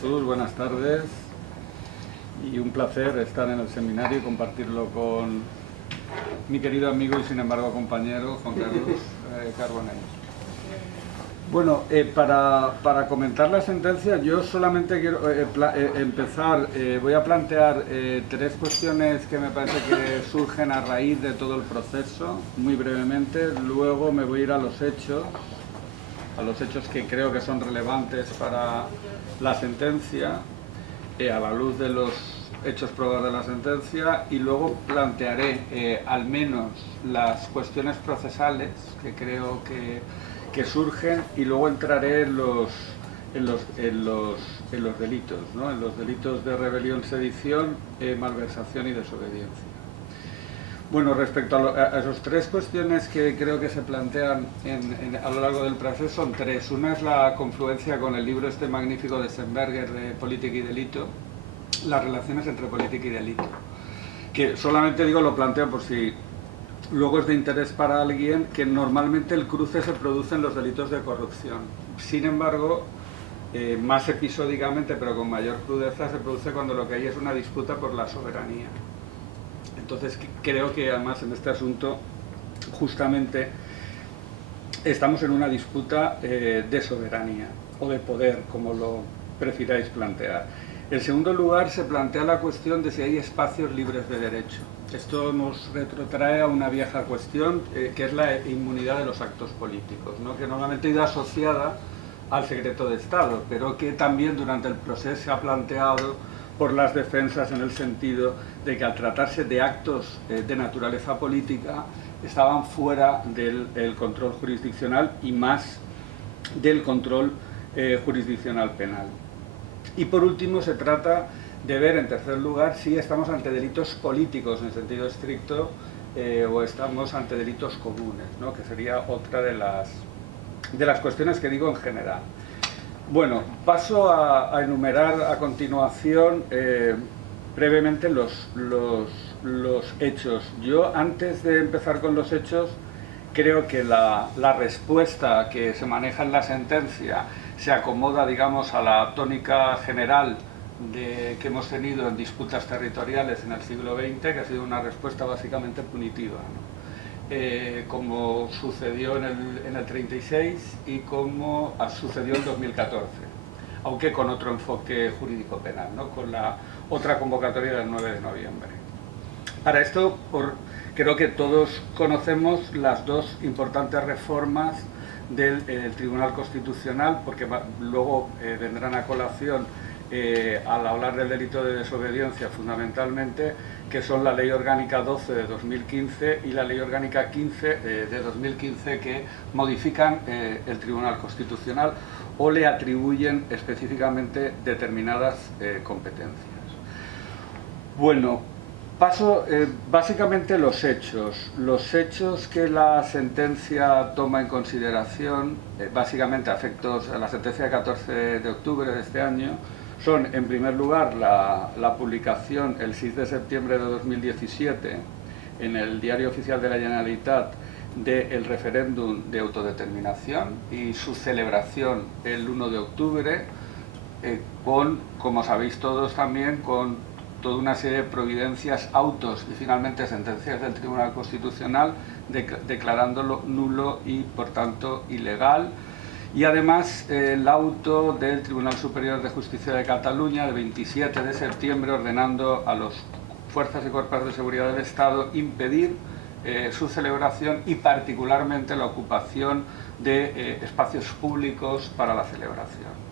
Jesús, buenas tardes y un placer estar en el seminario y compartirlo con mi querido amigo y sin embargo compañero Juan Carlos Carbonell. Bueno, para comentar la sentencia yo solamente quiero empezar, voy a plantear tres cuestiones que me parece que surgen a raíz de todo el proceso, muy brevemente, luego me voy a ir a los hechos que creo que son relevantes para la sentencia, a la luz de los hechos probados de la sentencia, y luego plantearé al menos las cuestiones procesales que creo que surgen, y luego entraré en los delitos, ¿no? En los delitos de rebelión, sedición, malversación y desobediencia. Bueno, respecto a esas tres cuestiones que creo que se plantean a lo largo del proceso, son tres. Una es la confluencia con el libro este magnífico de Semberger de Política y Delito, las relaciones entre política y delito, que solamente digo, lo planteo por si luego es de interés para alguien, que normalmente el cruce se produce en los delitos de corrupción. Sin embargo, más episódicamente, pero con mayor crudeza, se produce cuando lo que hay es una disputa por la soberanía. Entonces creo que además en este asunto justamente estamos en una disputa de soberanía o de poder, como lo prefiráis plantear. En segundo lugar, se plantea la cuestión de si hay espacios libres de derecho. Esto nos retrotrae a una vieja cuestión, que es la inmunidad de los actos políticos, ¿no? Que normalmente ha ido asociada al secreto de Estado, pero que también durante el proceso se ha planteado por las defensas en el sentido de que al tratarse de actos de naturaleza política estaban fuera del control jurisdiccional y más del control jurisdiccional penal. Y por último se trata de ver, en tercer lugar, si estamos ante delitos políticos en sentido estricto o estamos ante delitos comunes, ¿no? Que sería otra de las cuestiones que digo en general. Bueno, paso a enumerar a continuación brevemente los hechos. Yo, antes de empezar con los hechos, creo que la respuesta que se maneja en la sentencia se acomoda, digamos, a la tónica general que hemos tenido en disputas territoriales en el siglo XX, que ha sido una respuesta básicamente punitiva, ¿no? Como sucedió en el 36 y como sucedió en 2014, aunque con otro enfoque jurídico penal, ¿no? Con la otra convocatoria del 9 de noviembre. Para esto, creo que todos conocemos las dos importantes reformas del Tribunal Constitucional, porque luego vendrán a colación al hablar del delito de desobediencia fundamentalmente, que son la Ley Orgánica 12 de 2015 y la Ley Orgánica 15 de 2015, que modifican el Tribunal Constitucional o le atribuyen específicamente determinadas competencias. Bueno, paso básicamente los hechos que la sentencia toma en consideración, básicamente a efectos de la sentencia de 14 de octubre de este año, son, en primer lugar, la publicación el 6 de septiembre de 2017 en el Diario Oficial de la Generalitat del referéndum de autodeterminación y su celebración el 1 de octubre, como sabéis todos también, con toda una serie de providencias, autos y finalmente sentencias del Tribunal Constitucional declarándolo nulo y por tanto ilegal. Y además el auto del Tribunal Superior de Justicia de Cataluña de 27 de septiembre ordenando a las fuerzas y cuerpos de seguridad del Estado impedir su celebración y particularmente la ocupación de espacios públicos para la celebración.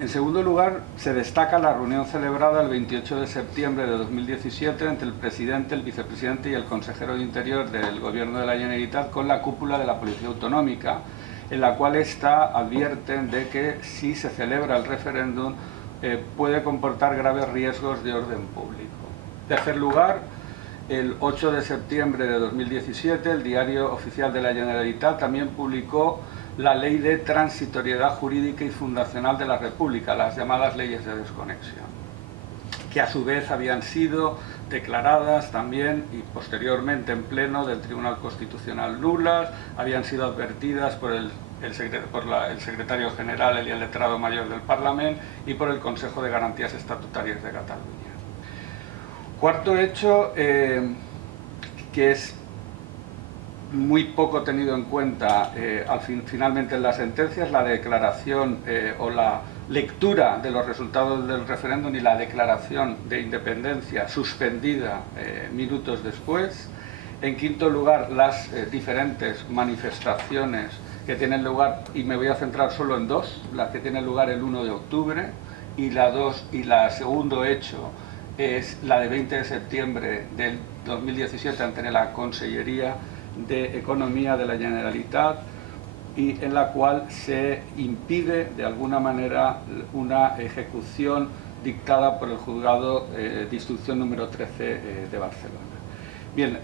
En segundo lugar, se destaca la reunión celebrada el 28 de septiembre de 2017 entre el presidente, el vicepresidente y el consejero de Interior del Gobierno de la Generalitat con la cúpula de la Policía Autonómica, en la cual advierten de que si se celebra el referéndum puede comportar graves riesgos de orden público. En tercer lugar, el 8 de septiembre de 2017 el Diario Oficial de la Generalitat también publicó la Ley de Transitoriedad Jurídica y Fundacional de la República, las llamadas leyes de desconexión, que a su vez habían sido declaradas también y posteriormente en pleno del Tribunal Constitucional nulas, habían sido advertidas por el el secretario general y el letrado mayor del Parlamento y por el Consejo de Garantías Estatutarias de Cataluña. Cuarto hecho, que es muy poco tenido en cuenta finalmente en la sentencia, es la declaración o la lectura de los resultados del referéndum y la declaración de independencia suspendida minutos después. En quinto lugar, las diferentes manifestaciones que tienen lugar, y me voy a centrar solo en dos, las que tienen lugar el 1 de octubre y la segundo hecho es la de 20 de septiembre del 2017 ante la Consellería de Economía de la Generalitat, y en la cual se impide de alguna manera una ejecución dictada por el juzgado de instrucción número 13 de Barcelona. Bien,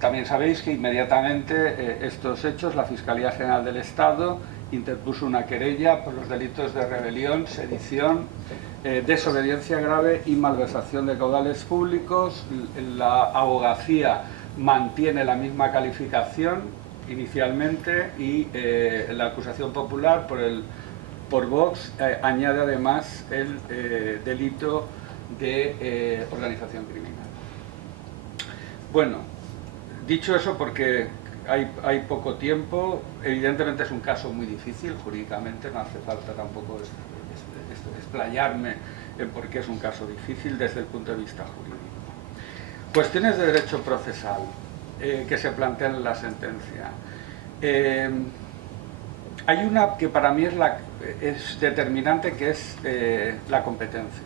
también sabéis que inmediatamente estos hechos la Fiscalía General del Estado interpuso una querella por los delitos de rebelión, sedición, desobediencia grave y malversación de caudales públicos. La abogacía mantiene la misma calificación inicialmente y la acusación popular por Vox añade además el delito de organización criminal. Bueno, dicho eso, porque hay poco tiempo, evidentemente es un caso muy difícil jurídicamente, no hace falta tampoco explayarme en por qué es un caso difícil desde el punto de vista jurídico. Cuestiones de derecho procesal que se plantean en la sentencia. Hay una que para mí es determinante, que es la competencia.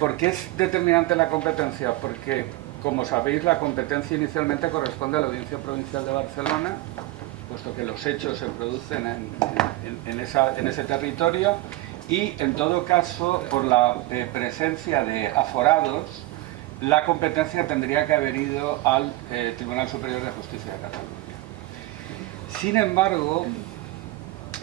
¿Por qué es determinante la competencia? Porque, como sabéis, la competencia inicialmente corresponde a la Audiencia Provincial de Barcelona, puesto que los hechos se producen en ese territorio, y en todo caso, por la presencia de aforados, la competencia tendría que haber ido al Tribunal Superior de Justicia de Cataluña.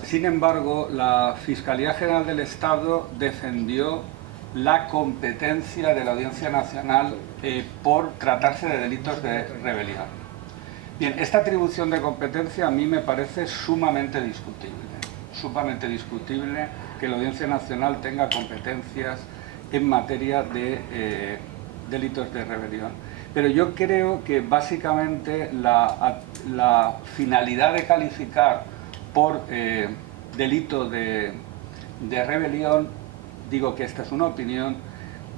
Sin embargo, la Fiscalía General del Estado defendió la competencia de la Audiencia Nacional por tratarse de delitos de rebelión. Bien, esta atribución de competencia a mí me parece sumamente discutible que la Audiencia Nacional tenga competencias en materia de delitos de rebelión. Pero yo creo que básicamente la finalidad de calificar por delito de rebelión, digo que esta es una opinión,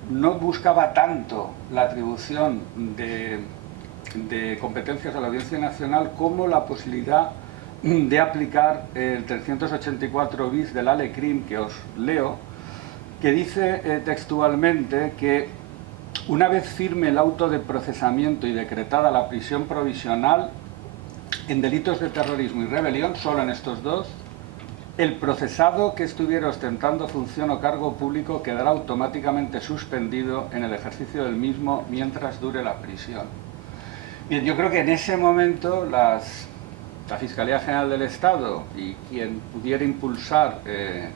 no buscaba tanto la atribución de competencias a la Audiencia Nacional como la posibilidad de aplicar el 384 bis de la LECRIM, que os leo, que dice textualmente que una vez firme el auto de procesamiento y decretada la prisión provisional en delitos de terrorismo y rebelión, solo en estos dos, el procesado que estuviera ostentando función o cargo público quedará automáticamente suspendido en el ejercicio del mismo mientras dure la prisión. Bien, yo creo que en ese momento la Fiscalía General del Estado y quien pudiera impulsar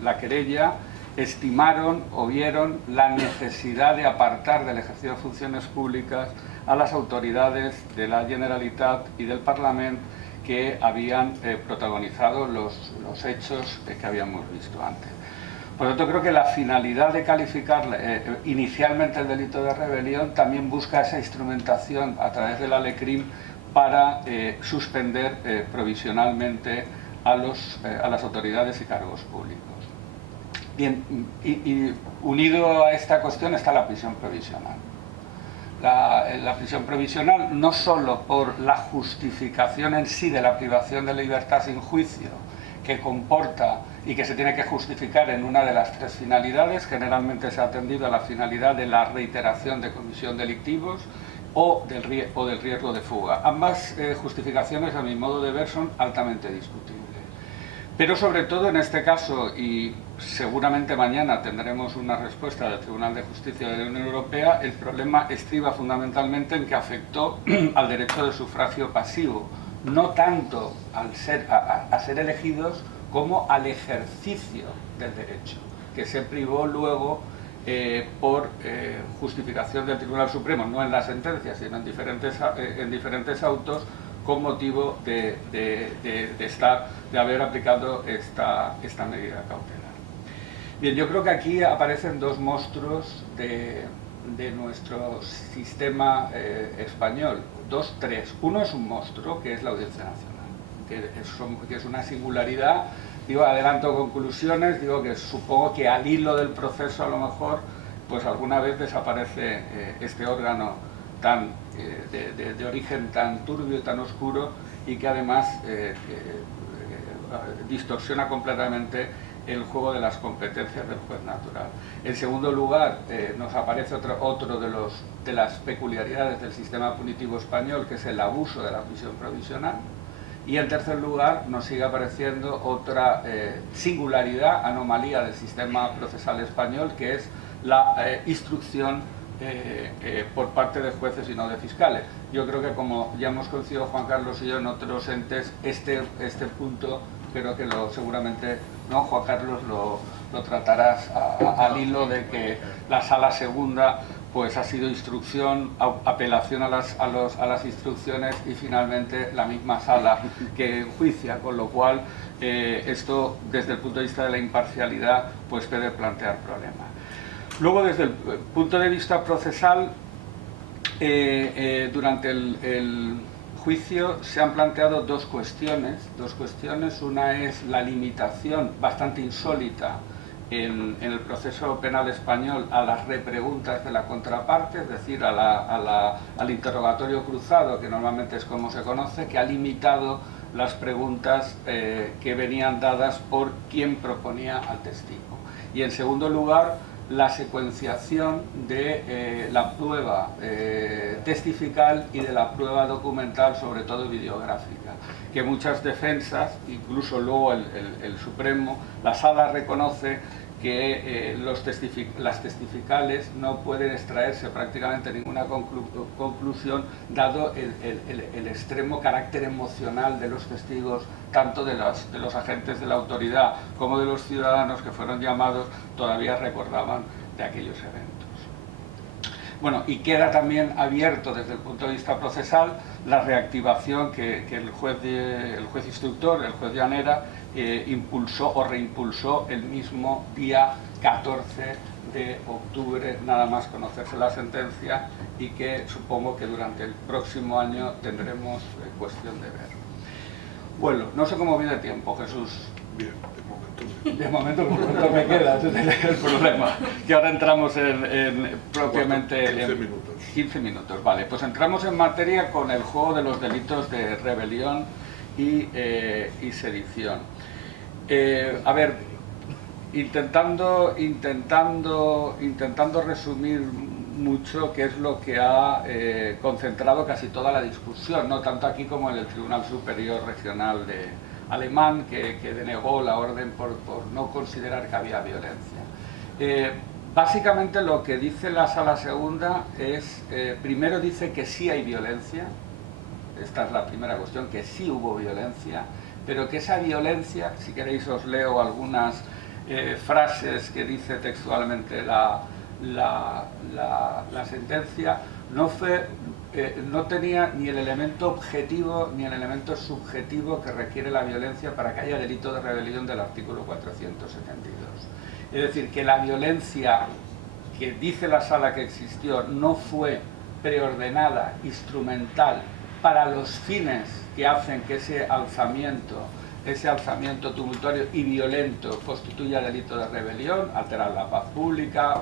la querella estimaron o vieron la necesidad de apartar del ejercicio de funciones públicas a las autoridades de la Generalitat y del Parlamento que habían protagonizado los hechos que habíamos visto antes. Por lo tanto, creo que la finalidad de calificar inicialmente el delito de rebelión también busca esa instrumentación a través de la LECRIM para suspender provisionalmente a las autoridades y cargos públicos. Bien, y unido a esta cuestión está la prisión provisional. La prisión provisional, no solo por la justificación en sí de la privación de libertad sin juicio, que comporta y que se tiene que justificar en una de las tres finalidades, generalmente se ha atendido a la finalidad de la reiteración de comisión delictivos o del riesgo de fuga. Ambas justificaciones, a mi modo de ver, son altamente discutibles. Pero sobre todo en este caso, y seguramente mañana tendremos una respuesta del Tribunal de Justicia de la Unión Europea, el problema estriba fundamentalmente en que afectó al derecho de sufragio pasivo, no tanto a ser elegidos como al ejercicio del derecho, que se privó luego por justificación del Tribunal Supremo, no en la sentencia, sino en diferentes autos, con motivo de haber aplicado esta medida cautelar. Bien, yo creo que aquí aparecen dos monstruos de nuestro sistema español, tres. Uno es un monstruo, que es la Audiencia Nacional, que es una singularidad. Digo, adelanto conclusiones, digo que supongo que al hilo del proceso a lo mejor pues alguna vez desaparece este órgano de origen tan turbio y tan oscuro, y que además distorsiona completamente el juego de las competencias del juez natural. En segundo lugar, nos aparece otro de las peculiaridades del sistema punitivo español, que es el abuso de la prisión provisional. Y en tercer lugar, nos sigue apareciendo otra singularidad, anomalía del sistema procesal español, que es la instrucción por parte de jueces y no de fiscales. Yo creo que, como ya hemos coincidido Juan Carlos y yo en otros entes, este punto creo que seguramente, ¿no, Juan Carlos? Lo tratarás al hilo de que la sala segunda pues ha sido instrucción, apelación a las instrucciones, y finalmente la misma sala que enjuicia, con lo cual esto, desde el punto de vista de la imparcialidad, pues puede plantear problemas. Luego, desde el punto de vista procesal, durante el juicio se han planteado dos cuestiones. Una es la limitación bastante insólita en el proceso penal español a las repreguntas de la contraparte, es decir, al interrogatorio cruzado, que normalmente es como se conoce, que ha limitado las preguntas que venían dadas por quien proponía al testigo. Y en segundo lugar, la secuenciación de la prueba testifical y de la prueba documental, sobre todo videográfica, que muchas defensas, incluso luego el Supremo, la Sala reconoce que las testificales no pueden extraerse prácticamente ninguna conclusión, dado el extremo carácter emocional de los testigos, tanto de los agentes de la autoridad como de los ciudadanos que fueron llamados, todavía recordaban de aquellos eventos. Bueno, y queda también abierto desde el punto de vista procesal la reactivación que el juez instructor, el juez Llanera, impulsó o reimpulsó el mismo día 14 de octubre, nada más conocerse la sentencia, y que supongo que durante el próximo año tendremos cuestión de ver. Bueno, no sé cómo viene tiempo, Jesús. Bien, de momento me queda, ese es el problema, que ahora entramos propiamente 15 minutos. 15 minutos, vale. Pues entramos en materia con el juego de los delitos de rebelión y sedición. A ver, intentando resumir mucho, que es lo que ha concentrado casi toda la discusión, no tanto aquí como en el Tribunal Superior Regional alemán, que denegó la orden por no considerar que había violencia. Básicamente lo que dice la Sala Segunda es, primero dice que sí hay violencia, esta es la primera cuestión, que sí hubo violencia, pero que esa violencia, si queréis os leo algunas frases que dice textualmente la sentencia, no tenía ni el elemento objetivo ni el elemento subjetivo que requiere la violencia para que haya delito de rebelión del artículo 472. Es decir, que la violencia que dice la Sala que existió no fue preordenada, instrumental, para los fines que hacen que ese alzamiento tumultuario y violento constituya delito de rebelión, alterar la paz pública,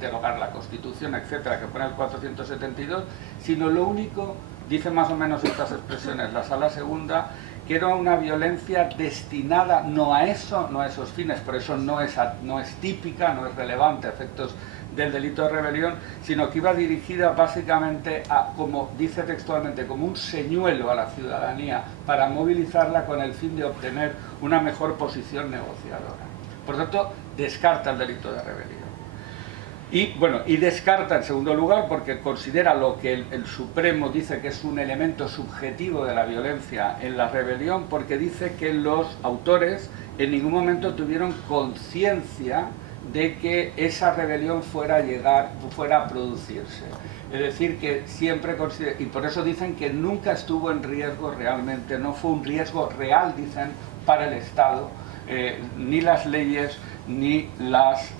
derogar la Constitución, etcétera, que pone el 472, sino lo único, dice más o menos estas expresiones la Sala Segunda, que era una violencia destinada no a eso, no a esos fines, por eso no es típica, no es relevante a efectos del delito de rebelión, sino que iba dirigida básicamente como dice textualmente, como un señuelo a la ciudadanía para movilizarla con el fin de obtener una mejor posición negociadora. Por tanto, descarta el delito de rebelión. Y descarta en segundo lugar porque considera lo que el Supremo dice que es un elemento subjetivo de la violencia en la rebelión, porque dice que los autores en ningún momento tuvieron conciencia de que esa rebelión fuera a producirse. Es decir, que siempre y por eso dicen que nunca estuvo en riesgo realmente, no fue un riesgo real, dicen, para el Estado, ni las leyes ni las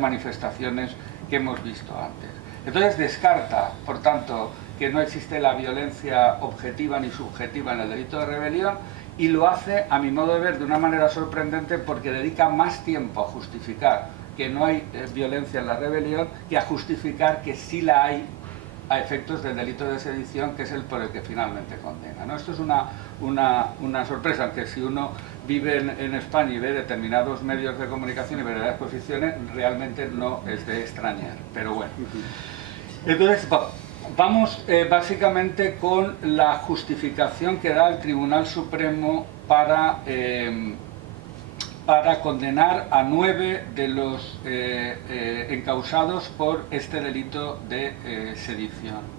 manifestaciones que hemos visto antes. Entonces descarta, por tanto, que no existe la violencia objetiva ni subjetiva en el delito de rebelión, y lo hace, a mi modo de ver, de una manera sorprendente, porque dedica más tiempo a justificar que no hay violencia en la rebelión que a justificar que sí la hay a efectos del delito de sedición, que es el por el que finalmente condena, ¿no? Esto es una sorpresa, aunque si uno vive en España y ve determinados medios de comunicación y verdaderas posiciones, realmente no es de extrañar, pero bueno. Entonces, vamos básicamente con la justificación que da el Tribunal Supremo para condenar a 9 de los encausados por este delito de sedición.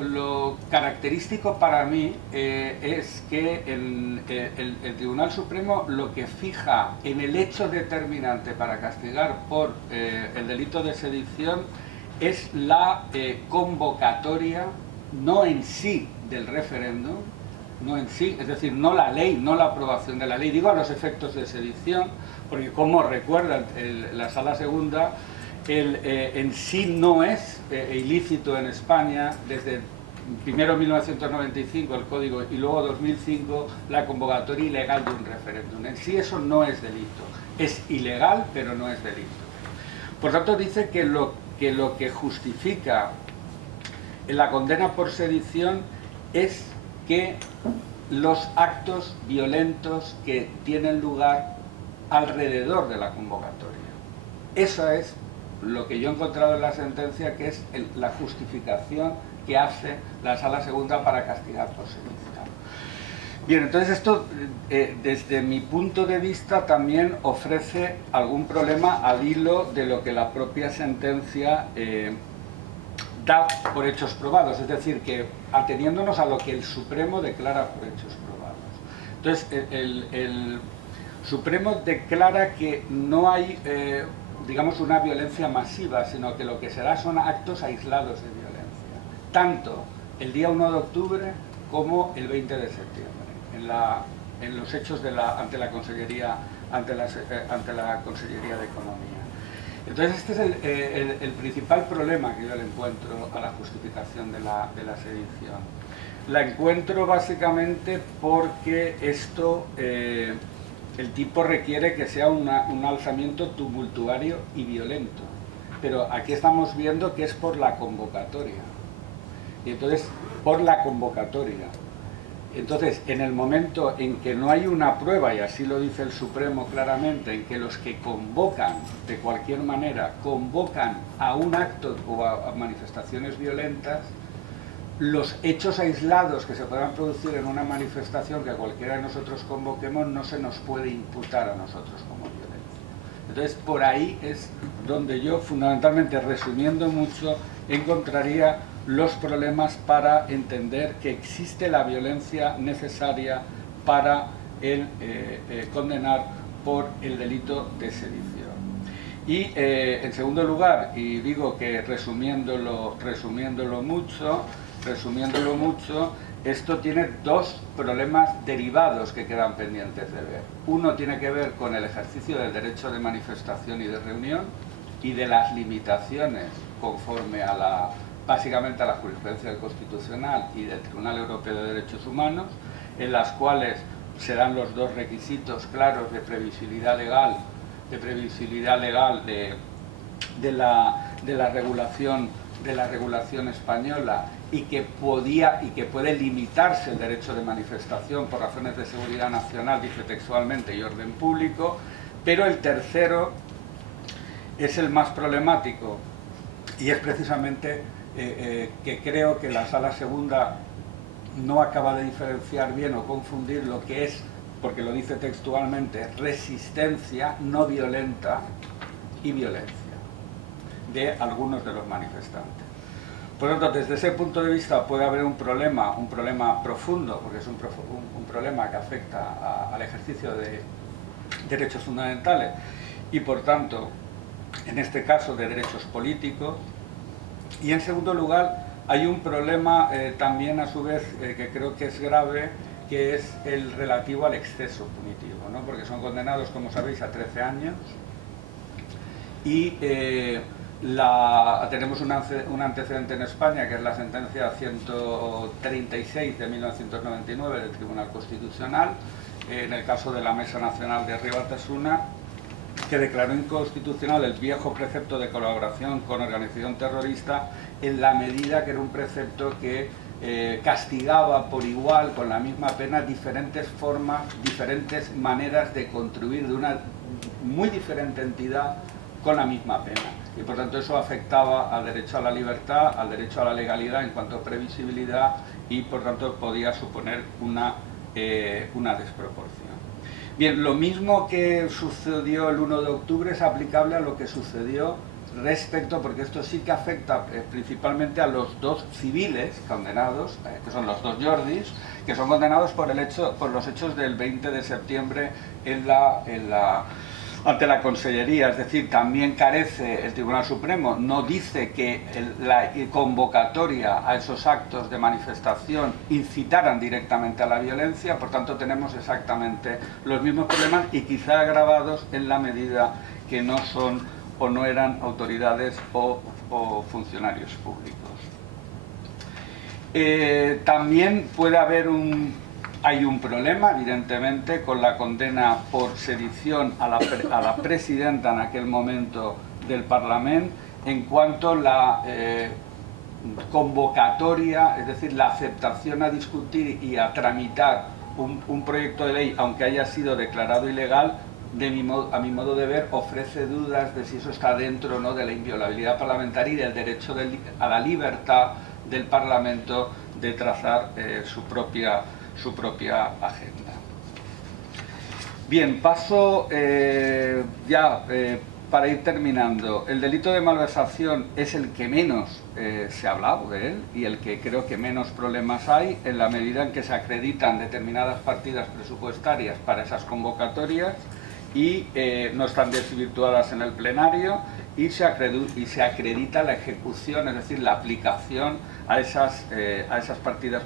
Lo característico para mí es que el Tribunal Supremo lo que fija en el hecho determinante para castigar por el delito de sedición es la convocatoria, no en sí del referéndum, no en sí, es decir, no la ley, no la aprobación de la ley, digo a los efectos de sedición, porque como recuerdan la Sala Segunda, en sí no es ilícito en España desde primero 1995 el Código y luego 2005 la convocatoria ilegal de un referéndum. En sí eso no es delito, es ilegal pero no es delito. Por tanto dice que lo que justifica la condena por sedición es que los actos violentos que tienen lugar alrededor de la convocatoria. Eso es lo que yo he encontrado en la sentencia, que es la justificación que hace la Sala Segunda para castigar por sedición. Bien, entonces esto, desde mi punto de vista, también ofrece algún problema al hilo de lo que la propia sentencia da por hechos probados, es decir, que ateniéndonos a lo que el Supremo declara por hechos probados. Entonces, el Supremo declara que no hay, digamos, una violencia masiva, sino que lo que será son actos aislados de violencia, tanto el día 1 de octubre como el 20 de septiembre, en los hechos ante la Consellería de Economía. Entonces este es el principal problema que yo le encuentro a la justificación de la sedición. La encuentro básicamente porque esto, el tipo requiere que sea un alzamiento tumultuario y violento, pero aquí estamos viendo que es por la convocatoria, y entonces por la convocatoria. Entonces, en el momento en que no hay una prueba, y así lo dice el Supremo claramente, en que los que convocan, de cualquier manera, convocan a un acto o a manifestaciones violentas, los hechos aislados que se puedan producir en una manifestación que a cualquiera de nosotros convoquemos no se nos puede imputar a nosotros como violencia. Entonces, por ahí es donde yo, fundamentalmente, resumiendo mucho, encontraría los problemas para entender que existe la violencia necesaria para condenar por el delito de sedición. Y en segundo lugar, y digo que resumiéndolo mucho, esto tiene dos problemas derivados que quedan pendientes de ver. Uno tiene que ver con el ejercicio del derecho de manifestación y de reunión y de las limitaciones conforme a básicamente a la jurisprudencia del Constitucional y del Tribunal Europeo de Derechos Humanos, en las cuales se dan los dos requisitos claros de previsibilidad legal de la regulación española, y que puede limitarse el derecho de manifestación por razones de seguridad nacional, dice textualmente, y orden público. Pero el tercero es el más problemático, y es precisamente que creo que la Sala Segunda no acaba de diferenciar bien o confundir lo que es, porque lo dice textualmente, resistencia no violenta y violencia de algunos de los manifestantes. Por lo tanto, desde ese punto de vista puede haber un problema profundo, porque es un problema que afecta al ejercicio derechos fundamentales y, por tanto, en este caso, de derechos políticos. Y, en segundo lugar, hay un problema también, a su vez, que creo que es grave, que es el relativo al exceso punitivo, ¿no? Porque son condenados, como sabéis, a 13 años y tenemos un antecedente en España, que es la sentencia 136 de 1999 del Tribunal Constitucional, en el caso de la Mesa Nacional de Río Batasuna, que declaró inconstitucional el viejo precepto de colaboración con organización terrorista, en la medida que era un precepto que castigaba por igual, con la misma pena, diferentes formas, diferentes maneras de contribuir de una muy diferente entidad con la misma pena. Y, por tanto, eso afectaba al derecho a la libertad, al derecho a la legalidad en cuanto a previsibilidad y, por tanto, podía suponer una desproporción. Bien, lo mismo que sucedió el 1 de octubre es aplicable a lo que sucedió respecto, porque esto sí que afecta principalmente a los dos civiles condenados, que son los dos Jordis, que son condenados por los hechos del 20 de septiembre ante la Consellería. Es decir, también carece el Tribunal Supremo, no dice que la convocatoria a esos actos de manifestación incitaran directamente a la violencia, por tanto tenemos exactamente los mismos problemas y quizá agravados en la medida que no son o no eran autoridades o funcionarios públicos. También puede haber hay un problema, evidentemente, con la condena por sedición a la presidenta en aquel momento del Parlamento, en cuanto a la convocatoria, es decir, la aceptación a discutir y a tramitar un proyecto de ley, aunque haya sido declarado ilegal, a mi modo de ver, ofrece dudas de si eso está dentro o no de la inviolabilidad parlamentaria y del derecho a la libertad del Parlamento de trazar su propia agenda. Bien, paso para ir terminando. El delito de malversación es el que menos se ha hablado de él y el que creo que menos problemas hay, en la medida en que se acreditan determinadas partidas presupuestarias para esas convocatorias y no están desvirtuadas en el plenario y se acredita la ejecución, es decir, la aplicación a esas partidas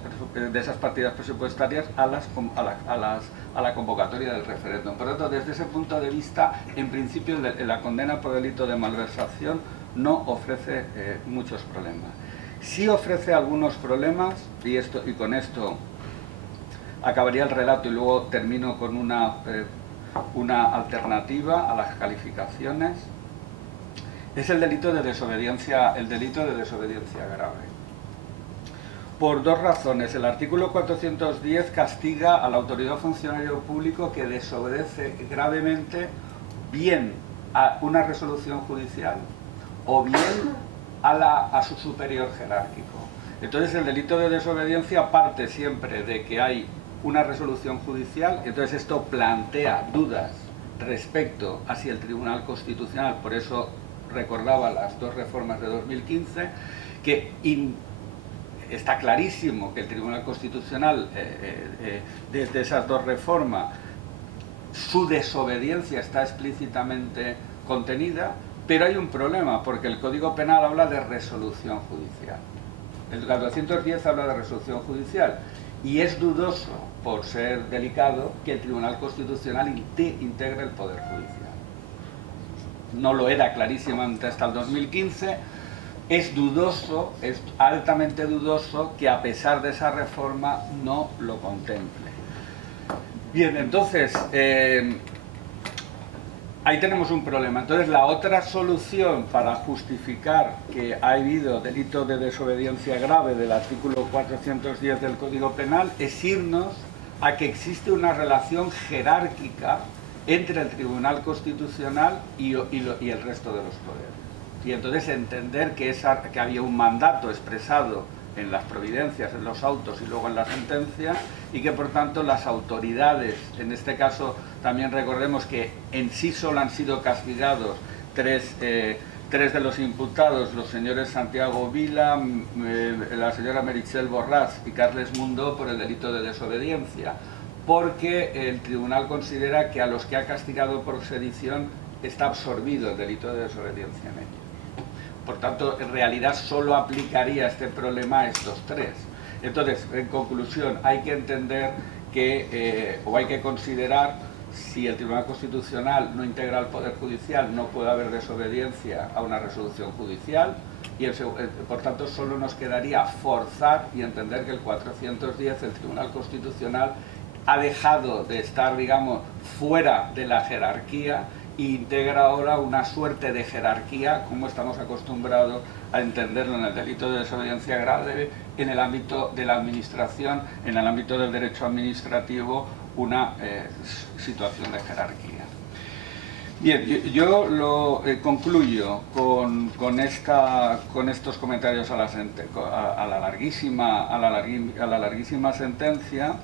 presupuestarias a la convocatoria del referéndum. Por lo tanto, desde ese punto de vista, en principio, la condena por delito de malversación no ofrece muchos problemas. Sí ofrece algunos problemas, y con esto acabaría el relato y luego termino con una alternativa a las calificaciones. Es el delito de desobediencia grave. Por dos razones. El artículo 410 castiga a la autoridad o funcionario público que desobedece gravemente bien a una resolución judicial o bien a su superior jerárquico. Entonces, el delito de desobediencia parte siempre de que hay una resolución judicial, entonces esto plantea dudas respecto a si el Tribunal Constitucional, por eso recordaba las dos reformas de 2015, que está clarísimo que el Tribunal Constitucional, desde esas dos reformas, su desobediencia está explícitamente contenida, pero hay un problema, porque el Código Penal habla de resolución judicial. El 410 habla de resolución judicial, y es dudoso, por ser delicado, que el Tribunal Constitucional integre el Poder Judicial. No lo era clarísimamente hasta el 2015, es altamente dudoso que a pesar de esa reforma no lo contemple. Bien, entonces, ahí tenemos un problema. Entonces, la otra solución para justificar que ha habido delito de desobediencia grave del artículo 410 del Código Penal es irnos a que existe una relación jerárquica entre el Tribunal Constitucional y el resto de los poderes. Y entonces entender que había un mandato expresado en las providencias, en los autos y luego en la sentencia, y que por tanto las autoridades, en este caso también recordemos que en sí solo han sido castigados tres de los imputados, los señores Santiago Vila, la señora Meritxell Borràs y Carles Mundó, por el delito de desobediencia. porque el tribunal considera que a los que ha castigado por sedición está absorbido el delito de desobediencia en ello. Por tanto, en realidad solo aplicaría este problema a estos tres. Entonces, en conclusión, hay que entender que, o hay que considerar, si el Tribunal Constitucional no integra al Poder Judicial, no puede haber desobediencia a una resolución judicial, y por tanto solo nos quedaría forzar y entender que el 410, el Tribunal Constitucional, ha dejado de estar, digamos, fuera de la jerarquía e integra ahora una suerte de jerarquía, como estamos acostumbrados a entenderlo en el delito de desobediencia grave, en el ámbito de la administración, en el ámbito del derecho administrativo, una situación de jerarquía. Bien, yo lo concluyo con estos comentarios a la larguísima sentencia.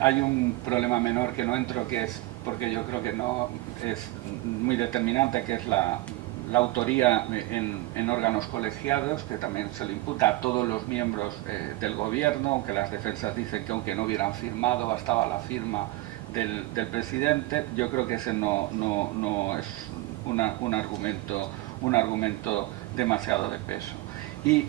Hay un problema menor que no entro, que es porque yo creo que no es muy determinante, que es la autoría en órganos colegiados, que también se le imputa a todos los miembros del gobierno, aunque las defensas dicen que aunque no hubieran firmado, bastaba la firma del presidente. Yo creo que ese no es un argumento demasiado de peso. Y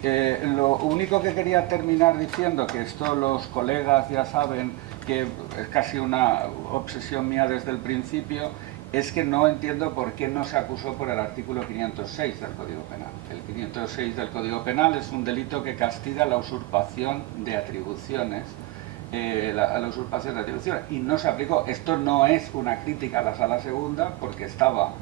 lo único que quería terminar diciendo, que esto los colegas ya saben, que es casi una obsesión mía desde el principio, es que no entiendo por qué no se acusó por el artículo 506 del Código Penal. El 506 del Código Penal es un delito que castiga la usurpación de atribuciones, y no se aplicó. Esto no es una crítica a la Sala Segunda, porque estaba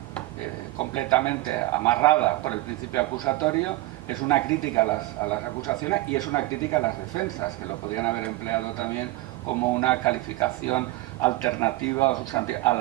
completamente amarrada por el principio acusatorio, es una crítica a las acusaciones y es una crítica a las defensas, que lo podrían haber empleado también como una calificación alternativa o sustantiva a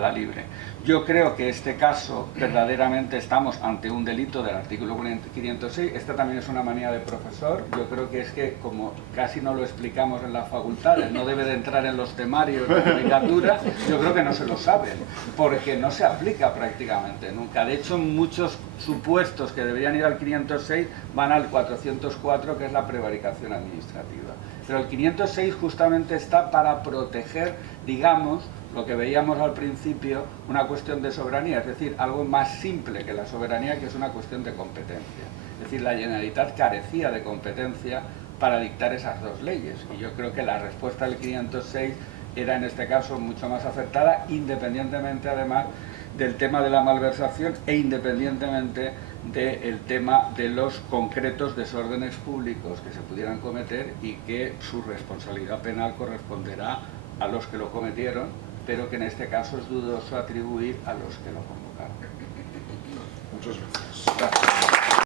la libre. Yo creo que este caso verdaderamente estamos ante un delito del artículo 506. Esta también es una manía de profesor. Yo creo que es que, como casi no lo explicamos en las facultades, no debe de entrar en los temarios de judicatura, yo creo que no se lo saben, porque no se aplica prácticamente nunca. De hecho, muchos supuestos que deberían ir al 506 van al 404, que es la prevaricación administrativa. Pero el 506 justamente está para proteger, digamos, lo que veíamos al principio, una cuestión de soberanía, es decir, algo más simple que la soberanía, que es una cuestión de competencia. Es decir, la Generalitat carecía de competencia para dictar esas dos leyes, y yo creo que la respuesta del 506 era en este caso mucho más acertada, independientemente además del tema de la malversación e independientemente del tema de los concretos desórdenes públicos que se pudieran cometer y que su responsabilidad penal corresponderá a los que lo cometieron, pero que en este caso es dudoso atribuir a los que lo convocaron. Muchas gracias.